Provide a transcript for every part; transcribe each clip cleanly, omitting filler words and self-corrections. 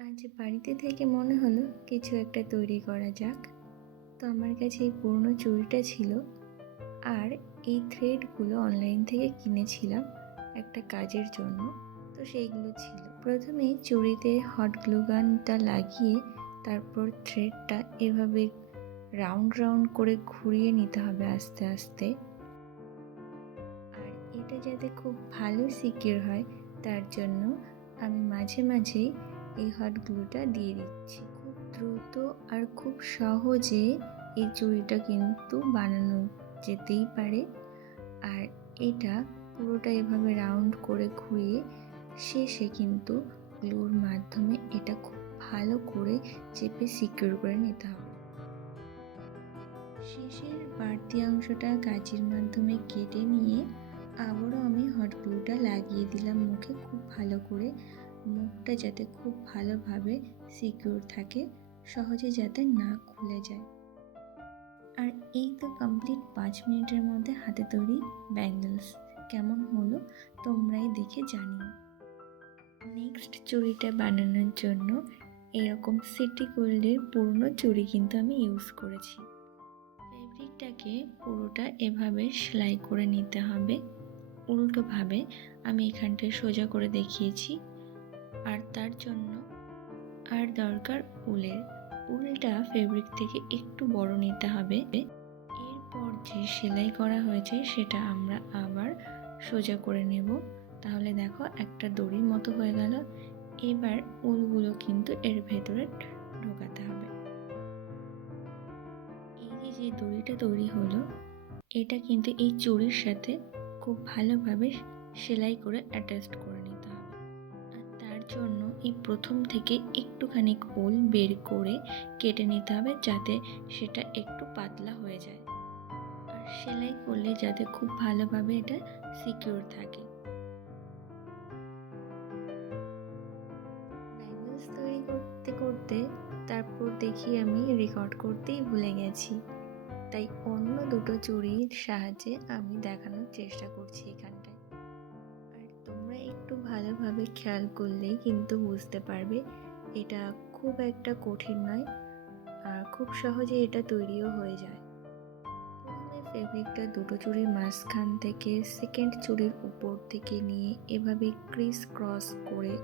আজ বাড়িতে থেকে মনে হলো কিছু একটা তৈরি করা যাক। তো আমার কাছে এই পুরনো চুড়িটা ছিল, আর এই থ্রেডগুলো অনলাইন থেকে কিনেছিলাম একটা কাজের জন্য। তো সেইগুলো ছিল। প্রথমেই চুড়িতে হট গ্লু গানটা লাগিয়ে তারপর থ্রেডটা এভাবে রাউন্ড রাউন্ড করে ঘুরিয়ে নিতে হবে আস্তে আস্তে। আর এটা যাতে খুব ভালো সিকিউর হয় তার জন্য আমি মাঝে মাঝেই এই হট গ্লুটা দিয়ে দিচ্ছি। খুব দ্রুত আর খুব সহজে এই চুড়িটা কিন্তু বানানো যেতেই পারে। আর এটা পুরোটা এভাবে রাউন্ড করে ঘুরিয়ে শেষে কিন্তু গ্লুর মাধ্যমে এটা খুব ভালো করে চেপে সিকিউর করে নিতে হবে। শেষের বাড়তি অংশটা কাঁচির মাধ্যমে কেটে নিয়ে আবারও আমি হট গ্লুটা লাগিয়ে দিলাম মুখে খুব ভালো করে, মুখটা যাতে খুব ভালোভাবে সিকিউর থাকে, সহজে যাতে না খুলে যায়। আর এই তো কমপ্লিট 5 মিনিটের মধ্যে হাতে তৈরি ব্যাঙ্গলস। কেমন হলো তোমরাই দেখে জানিও। নেক্সট চুড়িটা বানানোর জন্য এরকম সিটি গোল্ডের পুরনো চুড়ি কিন্তু আমি ইউজ করেছি। ফেব্রিকটাকে পুরোটা এভাবে সেলাই করে নিতে হবে উল্টোভাবে। আমি এখানটায় সোজা করে দেখিয়েছি। আর তার জন্য আর দরকার উলটা ফেব্রিক থেকে একটু বড় নিতে হবে। এরপর যে সেলাই করা হয়েছে সেটা আমরা আবার সোজা করে নেব। তাহলে দেখো একটা দড়ির মতো হয়ে গেল। এবার উলগুলো কিন্তু এর ভেতরে ঢোকাতে হবে। এই যে দড়িটা তৈরি হলো, এটা কিন্তু এই চুড়ির সাথে খুব ভালোভাবে সেলাই করে অ্যাটাচ করে নিতে হবে। আর তার জন্য এই প্রথম থেকে একটুখানি উল বের করে কেটে নিতে হবে যাতে সেটা একটু পাতলা হয়ে যায়। আর সেলাই করলে যাতে খুব ভালোভাবে এটা সিকিউর থাকে। ব্যাঙ্গলস তৈরি করতে করতে তারপর দেখি আমি রেকর্ড করতেই ভুলে গেছি। তাই অন্য দুটো চুড়ির সাহায্যে আমি দেখানোর চেষ্টা করছি এখানটায়। আর তোমরা একটু ভালোভাবে খেয়াল করলেই কিন্তু বুঝতে পারবে এটা খুব একটা কঠিন নয়, আর খুব সহজে এটা তৈরিও হয়ে যায়। প্রথমে ফেব্রিকটা দুটো চুড়ির মাঝখান থেকে সেকেন্ড চুড়ির উপর থেকে নিয়ে এভাবে ক্রিস ক্রস করে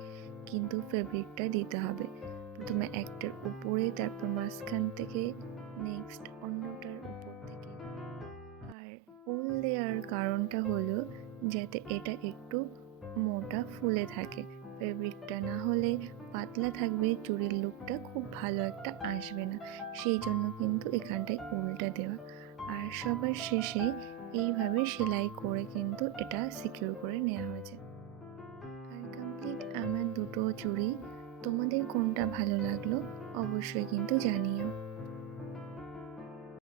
কিন্তু ফেব্রিকটা দিতে হবে। প্রথমে একটার উপরে, তারপর মাঝখান থেকে, নেক্সট অন্যটার উপর থেকে। আর উল দেওয়ার কারণটা হলো যাতে এটা একটু মোটা ফুলে থাকে। ফেব্রিকটা না হলে পাতলা থাকবে, চুড়ির লুকটা খুব ভালো একটা আসবে না। সেই জন্য কিন্তু এখানটায় উলটা দেওয়া। আর সবার শেষে এইভাবে সেলাই করে কিন্তু এটা সিকিউর করে নেওয়া হয়েছে। আর কমপ্লিট আমার দুটো চুড়ি। তোমাদের কোনটা ভালো লাগলো অবশ্যই কিন্তু জানিও।